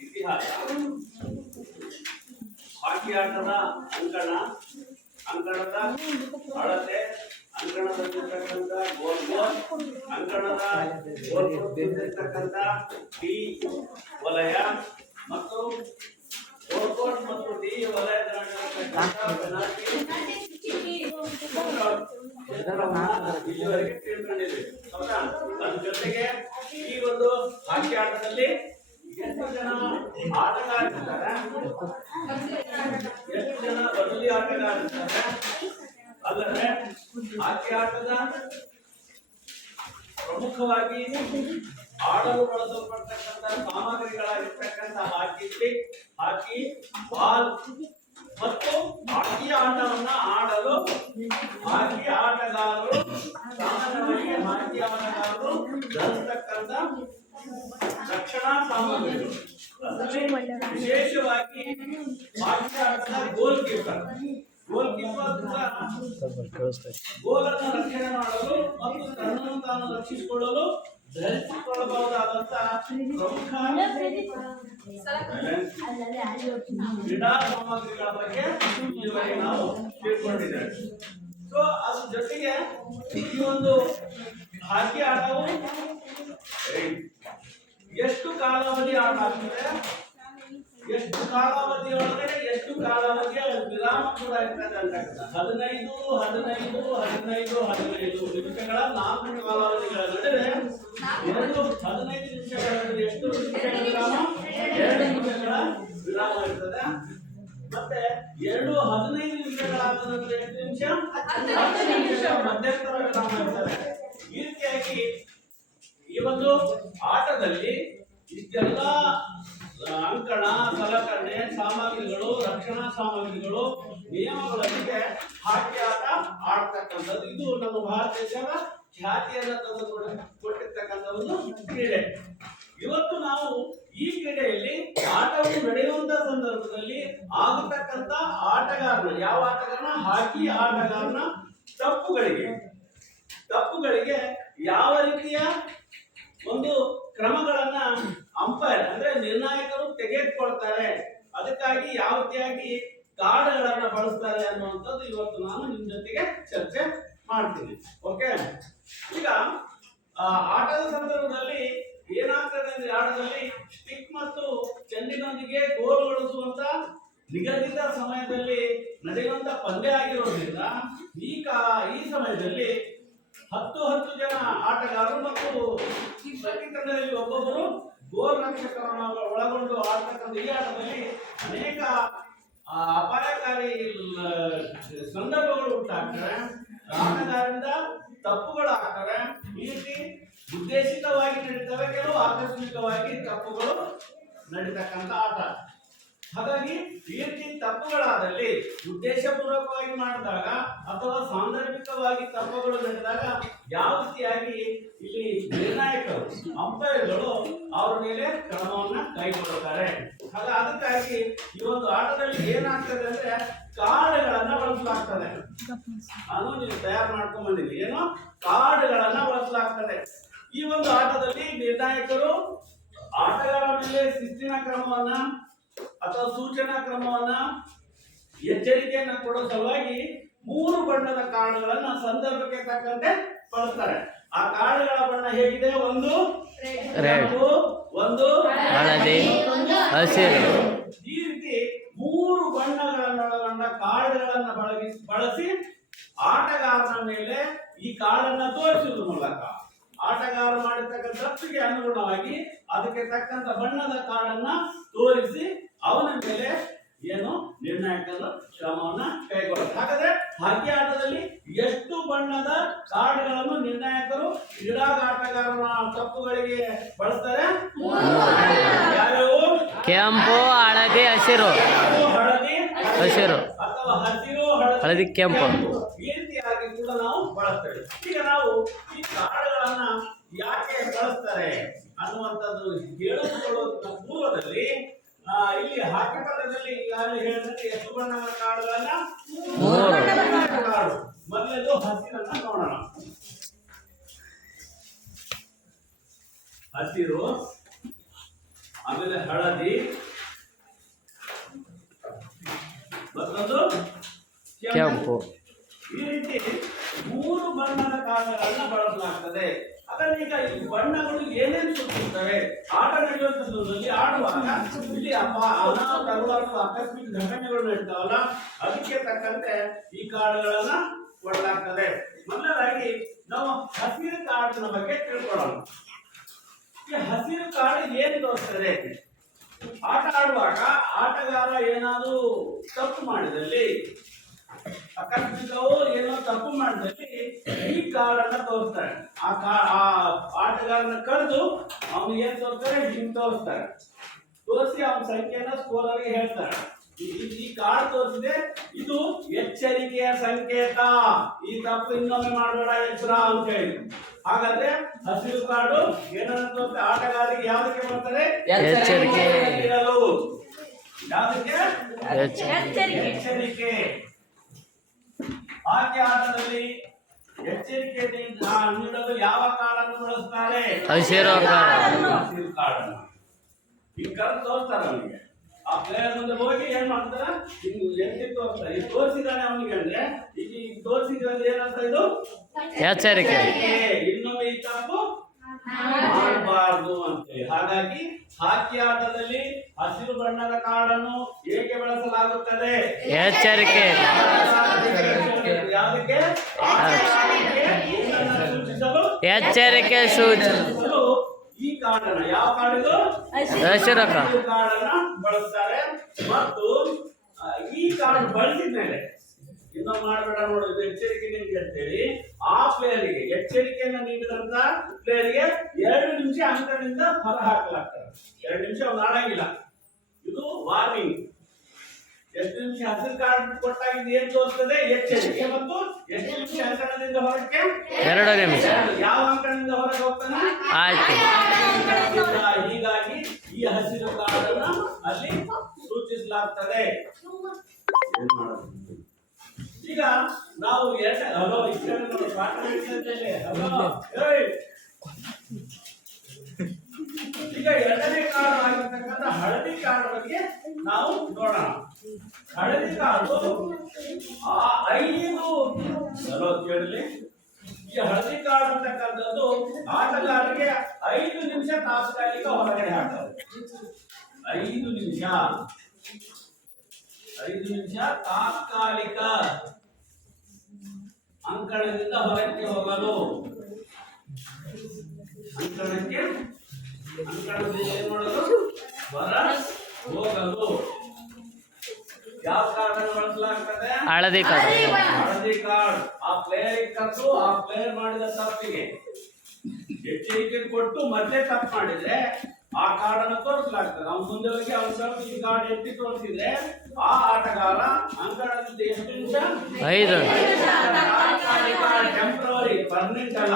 ಇತಿಹಾಸ ಹಾಕಿ ಆಟದ ಅಂಕಣ ಅಂಕಣದ ಅಳತೆ ಅಂಕಣದಲ್ಲಿರ್ತಕ್ಕಂಥ ಗೋಲ್ ಗೋಲ್ ಅಂಕಣದ ಗೋಲ್ ಗೋಲ್ನಲ್ಲಿರ್ತಕ್ಕಂಥ ಟಿ ವಲಯ ಮತ್ತು ಗೋಲ್ ಗೋಲ್ ಮತ್ತು ಡಿ ವಲಯದ ಇಲ್ಲಿವರೆಗೆ ತಿಳ್ಕೊಂಡಿದ್ದೀವಿ. ಹೌದಾ? ಅದ್ರ ಜೊತೆಗೆ ಈ ಒಂದು ಹಾಕಿ ಆಟದಲ್ಲಿ ಎಷ್ಟು ಜನ ಆಟಗಾರರಿದ್ದಾರೆ ಎಷ್ಟು ಜನ ಬದಲಿ ಆಟಗಾರರಿದ್ದಾರೆ ಅಲ್ಲದೆ ಹಾಕಿ ಆಟದ ಪ್ರಮುಖವಾಗಿ ಆಡಲು ಬಳಸಲ್ಪಡ್ತಕ್ಕಂಥ ಸಾಮಗ್ರಿಗಳಾಗಿರ್ತಕ್ಕಂಥ ಹಾಕಿ ಸ್ಟಿಕ್ ಹಾಕಿ ಬಾಲ್ ಮತ್ತು ಹಾಕಿ ಆಟವನ್ನ ಆಡಲು ಹಾಕಿ ಆಟಗಾರರು ಸಾಮಾನ್ಯವಾಗಿ ಹಾಕಿ ಆಟಗಾರರು ಧರಿಸ್ತಕ್ಕಂಥ ರಕ್ಷಣಾ ಸಾಮಗ್ರಿಗಳು ವಿಶೇಷವಾಗಿ ಗೋಲ್ ಕೀಪರ್ ಗೋಲ್ ಕೀಪರ್ ಗೋಲನ್ನು ರಕ್ಷಣೆ ಮಾಡಲು ಮತ್ತು ತನ್ನನ್ನು ತಾನು ರಕ್ಷಿಸಿಕೊಳ್ಳಲು ಧರಿಸಿಕೊಳ್ಳಬಹುದಾದಂತ ಪ್ರಮುಖ ಕ್ರೀಡಾ ಸಾಮಗ್ರಿಗಳ ಬಗ್ಗೆ ಇಲ್ಲಿವರೆಗೆ ನಾವು ತಿಳ್ಕೊಂಡಿದ್ದೇವೆ ಸೊ ಅದ್ರ ಜೊತೆಗೆ ಈ ಒಂದು ಹಾಕಿ ಆಟವು ಎಷ್ಟು ಕಾಲಾವಧಿ ಹಾಳಾಗ್ತದೆ ಎಷ್ಟು ಕಾಲಾವಧಿ ಒಳಗಡೆ, ಎಷ್ಟು ಕಾಲಾವಧಿಯ ವಿರಾಮ ಕೂಡ ಇರ್ತದೆ ಅಂತ ಹದಿನೈದು ಹದಿನೈದು ಹದಿನೈದು ಹದಿನೈದು. ನಿಮಿಷಗಳ ನಾಲ್ಕು ಕಾಲಾವಧಿಗಳ ನಡುವೆ ಎರಡು ಹದಿನೈದು ನಿಮಿಷಗಳ ನಡುವೆ ಎಷ್ಟು ನಿಮಿಷಗಳ ವಿರಾಮ? ಎರಡು ನಿಮಿಷಗಳ ವಿರಾಮ ಇರ್ತದೆ. ಮತ್ತೆ ಎರಡು ಹದಿನೈದು ನಿಮಿಷಗಳಾದ ನಂತರ ಎಷ್ಟು ನಿಮಿಷ? ಹತ್ತು ನಿಮಿಷಗಳ ಮಧ್ಯಂತರ ವಿರಾಮ ಇರ್ತದೆ ಈ ರೀತಿಯಾಗಿ ಈ ಒಂದು ಆಟದಲ್ಲಿ ಇಷ್ಟೆಲ್ಲ ಆ, ಅಂಕಣ ಸಲಕರಣೆ ಸಾಮಗ್ರಿಗಳು ರಕ್ಷಣಾ ಸಾಮಗ್ರಿಗಳು ನಿಯಮಗಳೊಂದಿಗೆ ಹಾಕಿ ಆಟ ಆಡ್ತಕ್ಕಂಥದ್ದು ಇದು ನಮ್ಮ ಭಾರತ ದೇಶದ ಖ್ಯಾತಿಯನ್ನ ತಂದು ಕೊಡ- ಕೊಟ್ಟಿರ್ತಕ್ಕಂಥ ಒಂದು ಕ್ರೀಡೆ ಇವತ್ತು ನಾವು ಈ ಕ್ರೀಡೆಯಲ್ಲಿ ಆಟವು ನಡೆಯುವಂತ ಸಂದರ್ಭದಲ್ಲಿ ಆಗತಕ್ಕಂತ ಆಟಗಾರನ ಯಾವ ಆಟಗಾರನ? ಹಾಕಿ ಆಟಗಾರನ ತಪ್ಪುಗಳಿಗೆ. ತಪ್ಪುಗಳಿಗೆ ಯಾವ ರೀತಿಯ ಒಂದು ಕ್ರಮಗಳನ್ನ ಅಂಪೈರ್ ಅಂದ್ರೆ ನಿರ್ಣಾಯಕರು ತೆಗೆದುಕೊಳ್ತಾರೆ. ಅದಕ್ಕಾಗಿ ಯಾವ ರೀತಿಯಾಗಿ ಕಾರ್ಡ್ಗಳನ್ನ ಬಳಸ್ತಾರೆ ಅನ್ನುವಂಥದ್ದು ಇವತ್ತು ನಾನು ನಿಮ್ ಜೊತೆಗೆ ಚರ್ಚೆ ಮಾಡ್ತೀನಿ. ಓಕೆ ಈಗ ಆಟದ ಸಂದರ್ಭದಲ್ಲಿ ಏನಾಗ್ತದೆ ಅಂದ್ರೆ ಆಟದಲ್ಲಿ ಸ್ಟಿಕ್ ಮತ್ತು ಚೆಂಡಿನೊಂದಿಗೆ ಗೋಲು ಗಳಿಸುವಂತ ನಿಗದಿತ ಸಮಯದಲ್ಲಿ ನಡೆಯುವಂತ ಪಂದ್ಯ ಆಗಿರೋದ್ರಿಂದ ಈ ಕಾ, ಈ ಸಮಯದಲ್ಲಿ ಹತ್ತು ಹತ್ತು ಜನ ಆಟಗಾರರು ಮತ್ತು ಪ್ರತಿ ತಂಡದಲ್ಲಿ ಒಬ್ಬೊಬ್ಬರು ಗೋಲ್ ರಕ್ಷಕರನ್ನು ಒಳಗೊಂಡು ಆಡ್ತಕ್ಕಂಥ ಈ ಆಟದಲ್ಲಿ ಅನೇಕ ಅಪಾಯಕಾರಿ ಸಂದರ್ಭಗಳು ಉಂಟಾಗ್ತವೆ. ಆಟಗಾರರಿಂದ ತಪ್ಪುಗಳು ಆಗ್ತವೆ. ಈ ರೀತಿ ಉದ್ದೇಶಿತವಾಗಿ ನಡೀತವೆ. ಕೆಲವು ಆಕಸ್ಮಿಕವಾಗಿ ತಪ್ಪುಗಳು ನಡೀತಕ್ಕಂಥ ಆಟ. ಹಾಗಾಗಿ ರೀತಿ ತಪ್ಪುಗಳಾದಲ್ಲಿ ಉದ್ದೇಶಪೂರ್ವಕವಾಗಿ ಮಾಡಿದಾಗ ಅಥವಾ ಸಾಂದರ್ಭಿಕವಾಗಿ ತಪ್ಪುಗಳು ನಡೆದಾಗ ಯಾವ ರೀತಿಯಾಗಿ ಇಲ್ಲಿ ನಿರ್ಣಾಯಕರು, ಅಂಪೈರ್ಗಳು ಅವ್ರ ಮೇಲೆ ಕ್ರಮವನ್ನ ಕೈಗೊಳ್ಳುತ್ತಾರೆ. ಹಾಗ ಅದಕ್ಕಾಗಿ ಈ ಒಂದು ಆಟದಲ್ಲಿ ಏನಾಗ್ತದೆ ಅಂದ್ರೆ ಕಾರ್ಡ್ಗಳನ್ನ ಬಳಸಲಾಗ್ತದೆ. ಅದು ನೀವು ತಯಾರು ಮಾಡ್ಕೊಂಡ್ ಬಂದಿಲ್ಲ ಏನು? ಕಾರ್ಡ್ಗಳನ್ನ ಬಳಸಲಾಗ್ತದೆ. ಈ ಒಂದು ಆಟದಲ್ಲಿ ನಿರ್ಣಾಯಕರು ಆಟಗಾರ ಮೇಲೆ ಶಿಸ್ತಿನ ಕ್ರಮವನ್ನ ಅಥವಾ ಸೂಚನಾ ಕ್ರಮವನ್ನ ಎಚ್ಚರಿಕೆಯನ್ನ ಕೊಡೋ ಸಲುವಾಗಿ ಮೂರು ಬಣ್ಣದ ಕಾರ್ಡ್ಗಳನ್ನ ಸಂದರ್ಭಕ್ಕೆ ತಕ್ಕಂತೆ ಬಳಸ್ತಾರೆ. ಆ ಕಾರ್ಡ್ಗಳ ಬಣ್ಣ ಹೇಗಿದೆ? ಒಂದು ಕೆಂಪು, ಒಂದು ಹಳದಿ ಹಸಿರು. ಈ ರೀತಿ ಮೂರು ಬಣ್ಣಗಳನ್ನೊಳಗೊಂಡ ಕಾರ್ಡ್ಗಳನ್ನ ಬಳಗಿ ಬಳಸಿ ಆಟಗಾರನ ಮೇಲೆ ಈ ಕಾರ್ಡನ್ನ ತೋರಿಸುವುದು ಮೂಲಕ. ಆಟಗಾರ ಮಾಡಿರ್ತಕ್ಕಂಥ ತಪ್ಪಿಗೆ ಅನುಗುಣವಾಗಿ ಅದಕ್ಕೆ ತಕ್ಕಂತ ಬಣ್ಣದ ಕಾರ್ಡನ್ನ ತೋರಿಸಿ ಅವನ ಮೇಲೆ ಏನು ನಿರ್ಣಾಯಕರು ಶ್ರಮವನ್ನ ಕೈಗೊಳ್ಳುತ್ತೆ ಹಾಗಾದ್ರೆ ಹಾಕಿ ಆಟದಲ್ಲಿ ಎಷ್ಟು ಬಣ್ಣದ ಕಾರ್ಡ್ಗಳನ್ನು ನಿರ್ಣಾಯಕರು ಕ್ರೀಡಾ ಆಟಗಾರನ ತಪ್ಪುಗಳಿಗೆ ಬಳಸ್ತಾರೆ? ಕೆಂಪು ಹಳದಿ ಹಸಿರು. ಹಳದಿ ಹಸಿರು. ಅಥವಾ ಹಸಿರು ಹಳದಿ. ಕೆಂಪು. ಈ ರೀತಿಯಾಗಿ ಕೂಡ ನಾವು ಬಳಸ್ತೇವೆ. ಈಗ ನಾವು ಈ ಕಾರ್ಡ್ಗಳನ್ನ ಯಾಕೆ ಬಳಸ್ತಾರೆ ಅನ್ನುವಂಥದ್ದು ಹೇಳುವುದಕ್ಕಿಂತ ಪೂರ್ವದಲ್ಲಿ ಇಲ್ಲಿ ಹಾಕಿ ಪದದಲ್ಲಿ ಈಗಾಗಲೇ ಹೇಳಿದಂತೆ ಎಷ್ಟು ಬಣ್ಣದ ಕಾಡುಗಳನ್ನ ಕಾರ್ಡು ಮೊದಲನೇದು ಹಸಿರನ್ನ ನೋಡೋಣ. ಹಸಿರು ಆಮೇಲೆ ಹಳದಿ ಮತ್ತೊಂದು ಕೆಂಪು. ಈ ರೀತಿ ಮೂರು ಬಣ್ಣದ ಕಾಳುಗಳನ್ನು ಬಳಸಲಾಗ್ತದೆ. ಹಾಗಾದ್ರೆ ಈಗ ಈ ಬಣ್ಣಗಳು ಏನೇನು ಸೂಚಿಸುತ್ತವೆ ಆಟ ನಡೆಯುವ ಸಂದರ್ಭದಲ್ಲಿ ಆಡುವಾಗ ಇಲ್ಲಿ ಅಪ್ಪ ಅಥವಾ ಆಕಸ್ಮಿಕ ಘಟನೆಗಳು ನಡೀತಾವಲ್ಲ ಅದಕ್ಕೆ ತಕ್ಕಂತೆ ಈ ಕಾರ್ಡ್ಗಳನ್ನ ಕೊಡಲಾಗ್ತದೆ. ಮೊದಲನೇದಾಗಿ, ನಾವು ಹಸಿರು ಕಾರ್ಡ್ನ ಬಗ್ಗೆ ತಿಳ್ಕೊಳ್ಳೋಣ. ಈ ಹಸಿರು ಕಾರ್ಡ್ ಏನು ತೋರಿಸ್ತದೆ? ಆಟ ಆಡುವಾಗ ಆಟಗಾರ ಏನಾದರೂ ತಪ್ಪು ಮಾಡಿದಲ್ಲಿ ಅಕಸ್ಮಿಕವು ಏನೋ ತಪ್ಪು ಮಾಡಿದಲ್ಲಿ ಈ ಕಾರ್ಡ್ ಅನ್ನ ತೋರಿಸ್ತಾರೆ. ಆ ಕಾ ಆ ಆಟಗಾರನ ಕಳೆದು ಅವನು ಏನ್ ತೋರಿಸ್ತಾರೆ? ಹಿಂಗ್ ತೋರಿಸ್ತಾರೆ. ತೋರಿಸಿ ಅವನ ಸಂಖ್ಯೆನ ಸ್ಕೋರರ್ಗೆ ಹೇಳ್ತಾರೆ. ಈ- ಕಾರ್ಡ್ ತೋರಿಸಿದೆ ಇದು ಎಚ್ಚರಿಕೆಯ ಸಂಕೇತ. ಈ ತಪ್ಪು ಇನ್ನೊಮ್ಮೆ ಮಾಡಬೇಡ ಎಚ್ಚರ ಅಂತ ಹೇಳಿ. ಹಾಗಾದ್ರೆ ಹಸಿರು ಕಾರ್ಡು ಏನಂತ ಆಟಗಾರಿಗೆ ಆಟಗಾರರಿಗೆ ಯಾವ್ದಕ್ಕೆ ಬರ್ತಾರೆ ಎಚ್ಚರಿಕೆ. ಯಾವ್ದಕ್ಕೆ? ಎಚ್ಚರಿಕೆ. ಎಚ್ಚರಿಕೆ. ಹಾಕಿ ಆಟದಲ್ಲಿ ಎಚ್ಚರಿಕೆ ನೀಡ್- ಆ, ನೀಡಲು ಯಾವ ಬಳಸ್ತಾರೆ? ಹಸಿರು. ಹಸಿರು ಈ ಕರೆದು ತೋರಿಸ್ತಾರೆ ಅವನಿಗೆ. ಆ ಪ್ಲೇಯರ್ ಮುಂದೆ ಹೋಗಿ ಏನ್ ಮಾಡ್ತಾರ? ಹಿಂಗ್ ಎತ್ತಿ ತೋರಿಸ್ತಾರೆ. ಈಗ ತೋರಿಸಿದಾನೆ ಅವನಿಗೆ ಅಂದ್ರೆ ಈಗ ಈಗ ತೋರಿಸಿದ್ರೆ ಏನಂತ ಇದು? ಎಚ್ಚರಿಕೆ. ಎಚ್ಚರಿಕೆ. ಇನ್ನೊಮ್ಮೆ ಈ ತಪ್ಪು ಮಾಡಬಾರ್ದು. ಅಂತೇಳಿ ಹಾಗಾಗಿ ಹಾಕಿ ಆಟದಲ್ಲಿ ಹಸಿರು ಬಣ್ಣದ ಕಾಡನ್ನು ಏಕೆ ಬಳಸಲಾಗುತ್ತದೆ? ಎಚ್ಚರಿಕೆ. ಯಾವುದಕ್ಕೆ? ಎಚ್ಚರಿಕೆ. ಸೂಚಿಸಲು ಈ ಕಾರ್ಡನ್ನ ಯಾವ ಕಾರ್ಡ್. ಇದು ಹಸಿರು ಕಾರ್ಡ್. ಬಳಸ್ತಾರೆ. ಮತ್ತು ಈ ಕಾರ್ಡ್ ಬಳಸಿದ ಮೇಲೆ ಇನ್ನೊಂದು ಮಾಡಬೇಡ ನೋಡು ಇದು ಎಚ್ಚರಿಕೆ ನಿಮ್ಗೆ ಅಂತೇಳಿ ಆ ಪ್ಲೇಯರಿಗೆ ಎಚ್ಚರಿಕೆಯನ್ನ ನೀಡಿದಂತ ಪ್ಲೇಯರ್ಗೆ ಎರಡು ನಿಮಿಷ ಅಂಕದಿಂದ ಫಲ ಹಾಕಲಾಗ್ತದೆ. ಎರಡು ನಿಮಿಷ ಅವ್ನು ಆಡಂಗಿಲ್ಲ. ಇದು ವಾರ್ನಿಂಗ್ ಎಷ್ಟು ನಿಮಿಷ ಹಸಿರು ಕಾರ್ಡ್ ಕೊಟ್ಟಾಗ ಇದು ಏನ್ ತೋರಿಸ್ತದೆ? ಎಚ್ಚರಿಕೆ ಮತ್ತು ಎಷ್ಟು ನಿಮಿಷ ಅಂಕಣದಿಂದ ಹೊರಕ್ಕೆ ಎರಡು ನಿಮಿಷ. ಯಾವ ಅಂಕಣದಿಂದ ಹೊರಗೆ ಹೋಗ್ತಾನೆ? ಆಯ್ತು. ಹೀಗಾಗಿ ಈ ಹಸಿರು ಕಾರ್ಡ್ ಅಲ್ಲಿ ಸೂಚಿಸಲಾಗ್ತದೆ. ಏನ್ ಮಾಡೋದು? ಈಗ ನಾವು ಎರಡ ಹಲೋ ಈ ಪಾಠ ಹೇಳ್ತಿದ್ದೇನೆ. ಹಲೋ ಏಯ್! ಈಗ ಎರಡನೇ ಕಾರಣ ಆಗಿರ್ತಕ್ಕಂಥ ಹಳದಿ ಕಾರ್ಡ್ ಬಗ್ಗೆ ನಾವು ನೋಡೋಣ. ಹಳದಿ ಕಾರ್ಡು ಆ ಐದು ಹಲೋ ಕೇಳಲಿ ಈ ಹಳದಿ ಕಾರ್ಡ್ ಅಂತಕ್ಕಂಥದ್ದು ಆಟಗಾರರಿಗೆ ಐದು ನಿಮಿಷ ತಾತ್ಕಾಲಿಕ ಹೊರಗಡೆ ಹಾಕ್ತಾರೆ. ಐದು ನಿಮಿಷ. ಐದು ನಿಮಿಷ ತಾತ್ಕಾಲಿಕ ಅಂಕಣದಿಂದ ಹೊರಕ್ಕೆ ಹೋಗಲು. ಅಂಕಣಕ್ಕೆ ಅಂಕಣದಿಂದ ಏನ್ ಮಾಡೋದು? ಹೊರ ಹೋಗಲು. ಯಾವ ಕಾರ್ಡ್ ಬಳಸಲಾಗ್ತದೆ? ಹಳದಿ ಕಾರ್ಡ್ ಹಳದಿ ಕಾರ್ಡ್ ಆ ಪ್ಲೇಯರ್ ಕರೆದು ಆ ಪ್ಲೇಯರ್ ಮಾಡಿದ ತಪ್ಪಿಗೆ. ಎಚ್ಚರಿಕೆ ಕೊಟ್ಟು ಮತ್ತೆ ತಪ್ಪು ಮಾಡಿದ್ರೆ ಆ ಕಾರ್ಡ್ ಅನ್ನು ತೋರಿಸಲಾಗ್ತದೆ. ಅವ್ನು ಮುಂದೆ ಹೋಗಿ ಅವ್ರ ಸ್ವಲ್ಪ ಈ ಕಾರ್ಡ್ ಎತ್ತಿ ತೋರಿಸಿದ್ರೆ ಆ ಆಟಗಾರ ಅಂಕಣದಿಂದ ಎಷ್ಟು ನಿಮಿಷ? ಐದು. ಪರ್ಮನೆಂಟ್ ಅಲ್ಲ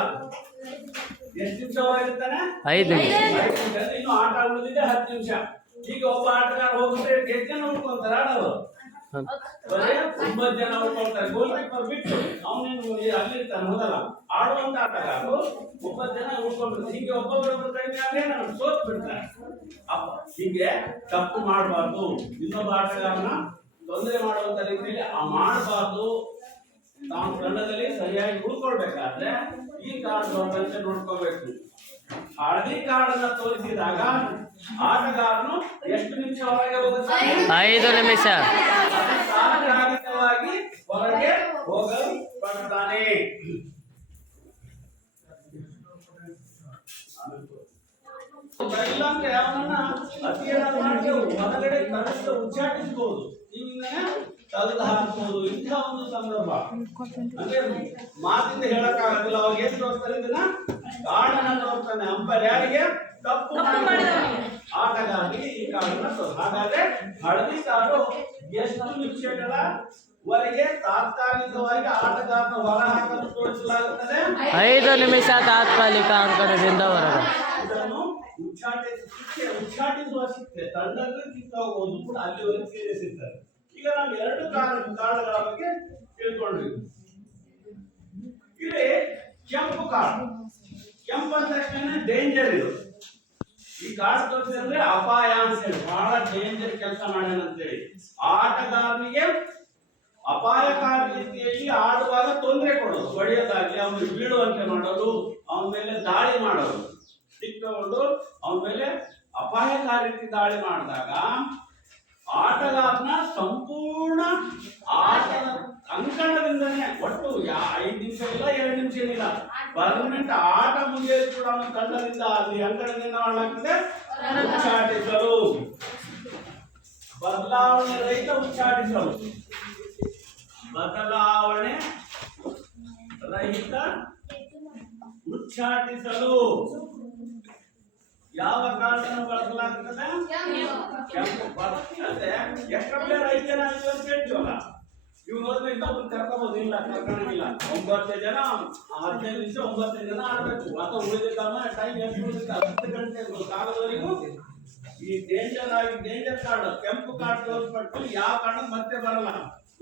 ಎಷ್ಟು ನಿಮಿಷ ಇರ್ತಾನೆ ಐದು ನಿಮಿಷ. ಇನ್ನು ಆಟ ಉಳಿದಿದೆ ಹತ್ತು ನಿಮಿಷ. ಈಗ ಒಬ್ಬ ಆಟಗಾರ ಹೋಗ್ಬಿಟ್ರೆ ಎಷ್ಟು ಜನ ಉಳ್ಕೊಂತಾರೆ ಆಡೋರು ಒಂಬತ್ತು ಜನ ಉಳ್ಕೊಳ್ತಾರೆ. ಗೋಲ್ ಕೀಪರ್ ಬಿಟ್ಟು ಅವನೇನು ಅಲ್ಲಿರ್ತಾನೆ ಹೋದಲ್ಲ ಆಡುವಂತ ಆಟಗಾರರು ಒಂಬತ್ತು ಜನ ಉಳ್ಕೊಂಡ್ರು. ಹೀಗೆ ಒಬ್ಬೊಬ್ಬರೊಬ್ಬರು ಕಡಿಮೆ ಆದ್ರೆ ನಾನು ಸೋತ್ ಬಿಡ್ತಾರೆ ಅಪ್ಪ ಹೀಗೆ ತಪ್ಪು ಮಾಡಬಾರ್ದು. ಇನ್ನೊಬ್ಬ ಆಟಗಾರನ ತೊಂದರೆ ಮಾಡುವಂತ ರೀತಿಯಲ್ಲಿ ಆ ಮಾಡಬಾರ್ದು. ತಾನು ತಂಡದಲ್ಲಿ ಸರಿಯಾಗಿ ಉಳ್ಕೊಳ್ಬೇಕಾದ್ರೆ ಈ ಕಾರ್ಡ್ ನೋಡ್ಕೋಬೇಕು. ಹಳದಿ ಕಾರ್ಡ್ ಅನ್ನ ತೋರಿಸಿದಾಗ ಆಟಗಾರನು ಎಷ್ಟು ನಿಮಿಷ ಹೊರಗೆ ಹೋಗುತ್ತಾನೆ ಐದು ನಿಮಿಷ. ತಾತ್ಕಾಲಿಕವಾಗಿ ಹೊರಗೆ ಹೋಗಲು ಪಡ್ತಾನೆ ಇಲ್ಲಾಂದ್ರೆ ಅವನನ್ನ ಅತಿಯಾದ ಮಾಡಿ ಹೊರಗಡೆ ಕರೆದು ಉಚ್ಚಾಟಿಸಬಹುದು ನೀವಿಂದನೇ ತೆಗೆದು ಹಾಕಬಹುದು ಇಂಥ ಒಂದು ಸಂದರ್ಭ. ಅಂದ್ರೆ ಮಾತಿಂದ ಹೇಳಕ್ಕಾಗಲ್ಲ ಅವಾಗ ಏನ್ ತೋರಿಸ್ತಾರೆ ಇದನ್ನ? ಕಾಡನ ತೋರಿಸ್ತಾನೆ. ಅಂಪೈರ್ ಯಾರಿಗೆ? ತಪ್ಪು ಆಟಗಾಗಿ ಆಟಗಾರರಿಗೆ ಈ ಕಾಡನ್ನ ಹಾಗಾದ್ರೆ ಹಳದಿ ಕಾಡು ಎಷ್ಟು ನಿಮಿಷಗಳ ವರೆಗೆ ತಾತ್ಕಾಲಿಕವಾಗಿ ಆಟಗಾರನ ಹೊರ ಹಾಕಲು ತೋರಿಸಲಾಗುತ್ತದೆ. ಐದು ನಿಮಿಷ ತಾತ್ಕಾಲಿಕ ಅಂಕಣದಿಂದ ಹೊರಗೆ ಇದನ್ನು ಉಚ್ಚಾಟಿಸಿ ಶಿಕ್ಷೆ ಉಚ್ಚಾಟಿಸುವ ಶಿಕ್ಷೆ ತಂಡಕ್ಕೆ ಕಿತ್ತ ಹೋಗುವುದು ಕೂಡ ಅಲ್ಲಿವರೆಗೆ ಸೇರಿಸಿದ್ದಾರೆ ಈಗ ನಾವು ಎರಡು ಕಾರಣ ಕಾರಣಗಳ ಬಗ್ಗೆ ತಿಳ್ಕೊಂಡ್ವಿ ಇಲ್ಲಿ ಕೆಂಪು ಕಾರ್ಡ್ ಕೆಂಪು ಅಂದ ತಕ್ಷಣ ಡೇಂಜರ್ ಇದು. ಈ ಕಾರ್ಡ್ ತೋರಿಸಿದ್ರೆ ಅಪಾಯ ಅಂತ ಹೇಳಿ ಬಹಳ ಡೇಂಜರ್ ಕೆಲಸ ಮಾಡ್ಯಾನ ಅಂತೇಳಿ. ಆಟಗಾರನಿಗೆ ಅಪಾಯಕಾರಿ ರೀತಿಯಲ್ಲಿ ಆಡುವಾಗ ತೊಂದರೆ ಕೊಡೋದು. ಹೊಡೆಯೋದಾಗ್ಲಿ ಅವನು ಬೀಳುವಂತೆ ಮಾಡೋದು, ಅವನ ಮೇಲೆ ದಾಳಿ ಮಾಡೋದು. ತಗೊಂಡು ಅವನ ಮೇಲೆ ಅಪಾಯಕಾರಿ ರೀತಿ ದಾಳಿ ಮಾಡಿದಾಗ ಆಟಗಾರನ ಸಂಪೂರ್ಣ ಆಟದ ಅಂಕಣದಿಂದನೇ ಒಟ್ಟು ಯಾ ಐದು ನಿಮಿಷ ಇಲ್ಲ ಎರಡು ನಿಮಿಷ ಏನಿಲ್ಲ ಪರ್ಮನೆಂಟ್ ಆಟ ತಂಡದಿಂದ ಅಲ್ಲಿ ಅಂಕಣದಿಂದ ಮಾಡಲಾಗ್ತದೆ ಉಚ್ಚಾಟಿಸಲು. ಬದಲಾವಣೆ ರಹಿತ ಉಚ್ಚಾಟಿಸಲು. ಬದಲಾವಣೆ ರಹಿತ ಉಚ್ಚಾಟಿಸಲು. ಯಾವ ಕಾರಣವನ್ನು ಬಳಸಲಾಗುತ್ತದೆ ಕೆಂಪು. ಬರ್ತದೆ ಎಷ್ಟು ಪ್ಲೇಯರ್ ಐದು ಅಂತ ಇವ್ ನೋಡಿದ್ರೆ ಇನ್ನೊಬ್ರು ಕರ್ಕೋಬಹುದು ಇಲ್ಲ ಕರ್ಕೊಳ್ಳಂಗಿಲ್ಲ ಒಂಬತ್ತು ಜನ ಹದಿನೈದು ನಿಮಿಷ ಒಂಬತ್ತು ಜನ ಆಡ್ಬೇಕು. ಅಥವಾ ಉಳಿದ ಟೈಮ್ ಎಷ್ಟು ಉಳಿದಿದ್ದ ಹತ್ತು ಗಂಟೆ ಕಾಲದವರೆಗೂ ಈ ಡೇಂಜರ್ ಆಗಿ ಡೇಂಜರ್ ಕಾರ್ಡ್ ಕೆಂಪು ಕಾರ್ಡ್ ತೋರಿಸ್ಬಿಟ್ಟು ಯಾವ ಕಾರ್ಡ್ ಮತ್ತೆ ಬರಲ್ಲ.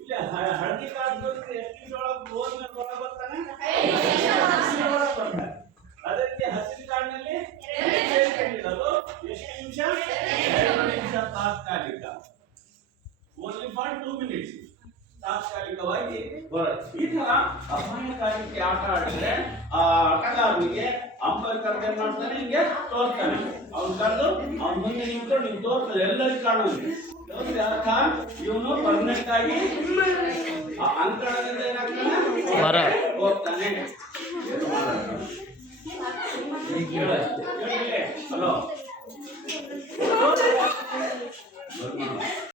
ಇಲ್ಲ ಹಳದಿ ಕಾರ್ಡ್ ತೋರಿಸಿ ಎಷ್ಟು ನಿಮಿಷ ಒಳಗೆ ಹೋದ್ಮೇಲೆ ಒಳಗೆ ಬರ್ತಾನೆ? ಬರ್ತಾನೆ. ಅದಕ್ಕೆ ಹಸಿರು ಕಾರ್ಡ್ನಲ್ಲಿ ಎಷ್ಟು ನಿಮಿಷ? ನಿಮಿಷ ತಾತ್ಕಾಲಿಕ. ಓನ್ಲಿ ಫಾರ್ ಟೂ ಮಿನಿಟ್ಸ್ ತಾತ್ಕಾಲಿಕವಾಗಿ ಬರುತ್ತೆ ಈ ತರ ಅಪಾಯಕಾರಿಕೆ ಆಟ ಆಡಿದ್ರೆ ಆ ಆಟಗಾರನಿಗೆ ಅಂಪೈರ್ ಕರೆದು ಏನ್ ಮಾಡ್ತಾನೆ ಹಿಂಗೆ ತೋರ್ತಾನೆ. ಅವ್ನು ಕರೆದು ಅವ್ನ ಮುಂದೆ ನಿಂತು ನಿಂಗೆ ತೋರ್ತದೆ ಎಲ್ಲರಿಗೂ ಕಾಣೋದು ಅರ್ಥ? ಇವನು ಪರ್ಮನೆಂಟ್ ಆಗಿ ಅಂಕಣದಿಂದ ಏನಾಗ್ತಾನೆ. ಹೋಗ್ತಾನೆ. ಹಲೋ.